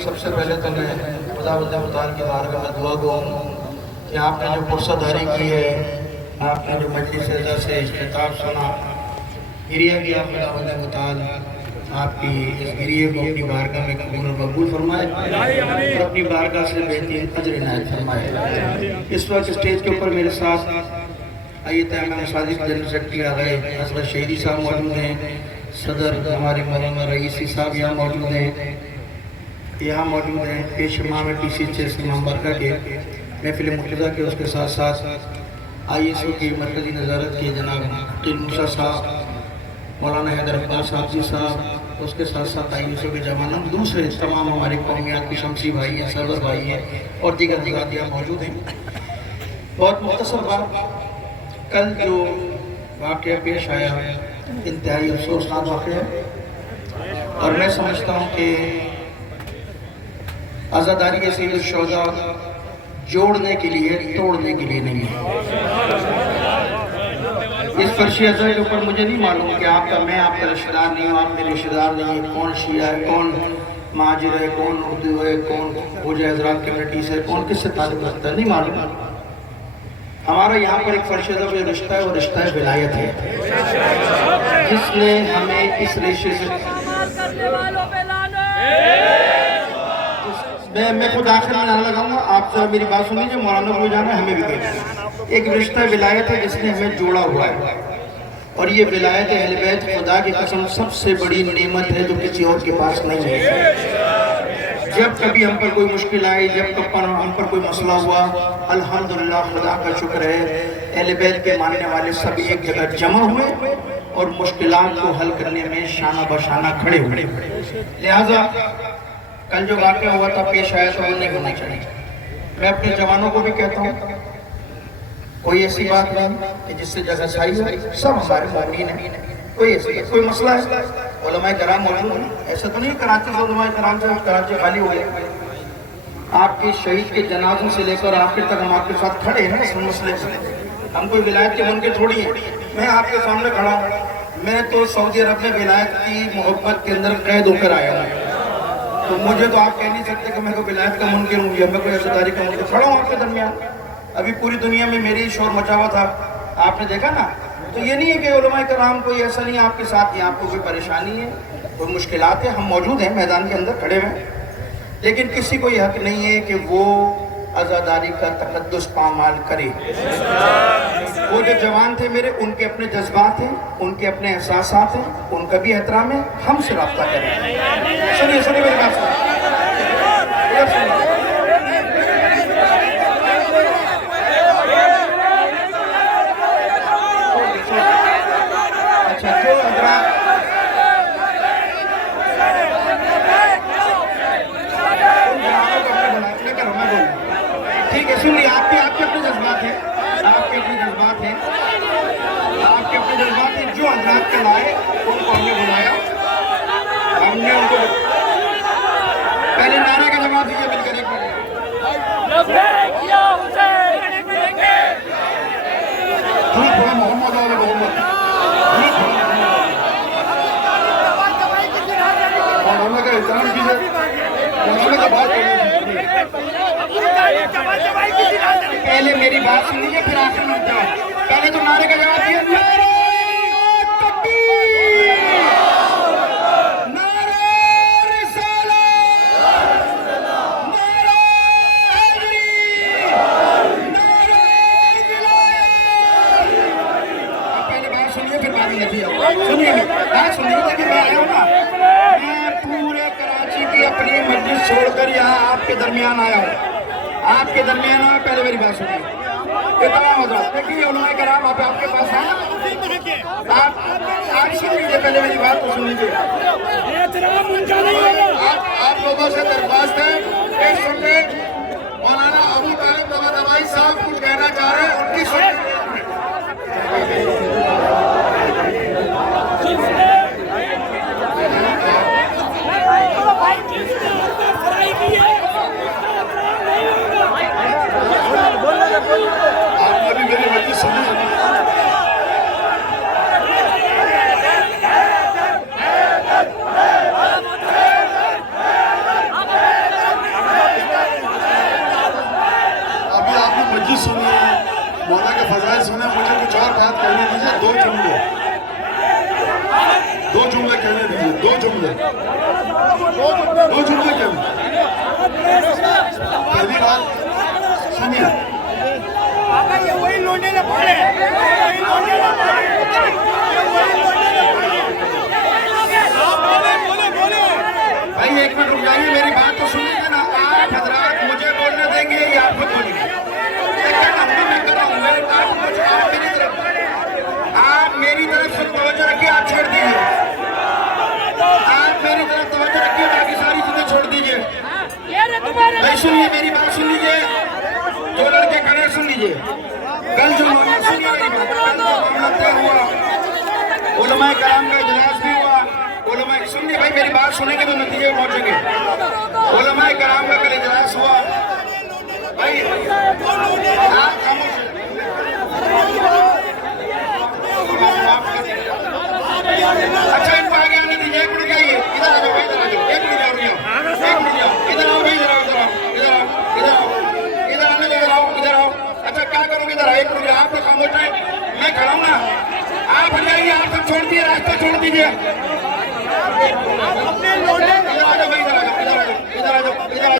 सबसे पहले तो मैं खुदावंद मुताल की बारगाह में दुआ गो कि आपने जो पुरसदारी की है, आपने जो मजलिस अज़ा से इख्तिताम सुना, गिरिया गया खुदावंद मुताल आपकी इस गिरिए को अपनी बारगाह में कबूल और मकबूल फरमाए और अपनी बारगाह से बेहतरीन अजर इनायत फरमाए। इस वक्त स्टेज के ऊपर मेरे साथ आइए तैयार साजिद जनरल सेक्रेटरी आ गए, हज़रत शहीदी साहब मौजूद हैं, सदर हमारे मौलाना रईसी साहब यहाँ मौजूद हैं, पेश इमाम TC इमाम बरका के महफिल मुक़्तदा के, उसके साथ साथ ISO की मरकज़ी नज़ारत के जनाब अकील मूसा साहब, मौलाना हैदर अब्बास साहब जी साहब, उसके साथ साथ ISO के जवान, दूसरे तमाम हमारे कौमियात के शमसी भाई हैं, सरवर भाई हैं और दीगर दिगादियाँ मौजूद हैं। बहुत मुख्तसर बात, कल जो वाक़या पेश आया इंतहाई अफसोसनाक वाक़या है और मैं समझता हूँ कि आज़ादारी के सिविल शोधा जोड़ने के लिए, तोड़ने के लिए नहीं है। इस फर्शी अज़ा के ऊपर मुझे नहीं मालूम कि मैं आपका रिश्तेदार नहीं हूँ, आप मेरे रिश्तेदार नहीं है, कौन शिया है, कौन महाजिर है, कौन उर्दू है, कौन फौज हज़रात कम्युनिटी से, कौन किससे ताल्लुक़ रखता है, नहीं मालूम। हमारा यहाँ पर एक फर्श जो रिश्ता है वो रिश्ता है विलायत है, जिसने हमें इस रिश्ते से मैं खुद आखिर में आने लगाऊंगा। आप सब मेरी बात सुन लीजिए, मौलाना को जाना है, हमें भी कहना। एक रिश्ता विलायत है जिसने हमें जोड़ा हुआ है और ये विलायत अहले बैत खुदा की कसम सबसे बड़ी नेमत है जो किसी और के पास नहीं है। जब कभी हम पर कोई मुश्किल आई, जब हम पर कोई मसला हुआ, अल्हम्दुलिल्लाह खुदा का शुक्र है अहले बैत के मानने वाले सब एक जगह जमा हुए और मुश्किलात को हल करने में शाना बशाना खड़े हुए। लिहाजा कल जो वाक़या हुआ था पेश आया तो नहीं होना चाहिए। मैं अपने जवानों को भी कहता हूँ कोई ऐसी बात नहीं कि जिससे जगह सही हो, सब हमारे मोमिन हैं। कोई मसला है उलमाए कराम मौजूद हैं, ऐसा तो नहीं कराची से उलमाए कराम से कराची खाली हो गया। आपके शहीद के जनाजों से लेकर आखिर तक हम आपके साथ खड़े हैं इस मसले से। हम कोई विलायत के मुनकर थोड़ी हैं। मैं आपके सामने खड़ा हूँ, मैं तो सऊदी अरब में विलायत की मोहब्बत के अंदर कैद होकर आया हूँ, तो मुझे तो आप कह नहीं सकते कि मैं कोई विलायत का मुनकर हूँ या मैं कोई अज़ादारी का मुनकर। खड़ा हूँ आपके दरमियान, अभी पूरी दुनिया में मेरी शोर मचा हुआ था, आपने देखा ना। तो ये नहीं है कि उलमाए कराम कोई ऐसा नहीं है आपके साथ, या आपको कोई परेशानी है, कोई मुश्किलात है, हम मौजूद हैं मैदान के अंदर खड़े हुए। लेकिन किसी को यह हक नहीं है कि वो आज़ादारी का तकद्दुस पामाल करे। वो जो जवान थे मेरे, उनके अपने जज्बात हैं, उनके अपने एहसासात हैं, उनका भी एहतराम है, हमसे रब्ता करें। सुनिए सुनिए मेरी बात सुनिए। अच्छा, जो ठीक है, सुनिए, आपके अपने जज्बात हैं, आपके अपने जज्बात हैं, आपके अपने जज्बात हैं। जो हज़रात के लाए उनको हमने बुलाया, हमने उनको पहले नारे का जवाब दीजिए मिलकर एक मिनट। मोहम्मद वाले मोहम्मद मौलाना का एहतराम कीजिए, मौलाना का बात पहले मेरी बात सुन लीजिए, फिर आखिर में जाओ। पहले तो नारे का जवाब दिया, नारे तकबीर, नारे रिसालत, नारे हैदरी, नारे विलायत। पहले बात सुनिए फिर बात नहीं आओ। सुनिए बात सुनिए, लेकिन मैं आया हूँ ना, मैं पूरे कराची की अपनी मजलिस छोड़कर यहाँ आपके दरमियान आया हूँ, आपके दरमियान आया। पहले मेरी बात सुनिए, इतना मजा देखिए उलमाए कराम आप आपके पास आए, आप आज सुन लीजिए, पहले मेरी बात तो सुन लीजिए। आप लोगों से दरख्वास्त है, एक सुनने मौलाना अबू तालिब दवाई साहब कुछ कहना चाह रहे हैं, उनकी सुनिए। आपने भी मेरी मर्जी सुनी। छुट गए, दो छुट गए क्या? पहली बात सुनिए, ये वही लोटे ना पड़े, वही लोटे ना पड़े, ये वही लोटे ना पड़े। बोले भाई एक मिनट रुक जाइए, मेरी बात तो सुनिए ना। आप हजरात मुझे बोलने देंगे या आप खुद बोलेंगे? आप मेरी तरफ से तवज्जो रखिए, आप छोड़ दीजिए। आप मेरी तरफ तवज्जो रखिए, बाकी सारी चीजें छोड़ दीजिए। भाई सुनिए, मेरी बात सुन लीजिए, जो लड़के खड़े सुन लीजिए। कल जो मामला तय हुआ, उलमाए कराम का इजलास भी हुआ। उलमाए सुनिए भाई, मेरी बात सुनेंगे तो नतीजे पहुंचेंगे। उलमाए कराम का कल इजलास हुआ भाई, आप खामोश अच्छा, इनको आगे आने दीजिए। एक मिनट जाइए, इधर आ जाओ, इधर आ जाओ, एक मिनट जाओ, एक मिनट जाओ, इधर आओ भाई, इधर आओ, इधर आओ, इधर आओ, इधर आओ, इधर आने दो, इधर आओ, इधर आओ। अच्छा क्या करोगे? इधर एक मिनट, आप तो खामोश है, मैं खड़ा हूँ ना। आप हट जाइए, आप सब छोड़ दिए, रास्ता छोड़ दीजिए। इधर आ जाओ भाई, इधर आ जाओ, इधर आ जाओ, इधर आ जाओ, इधर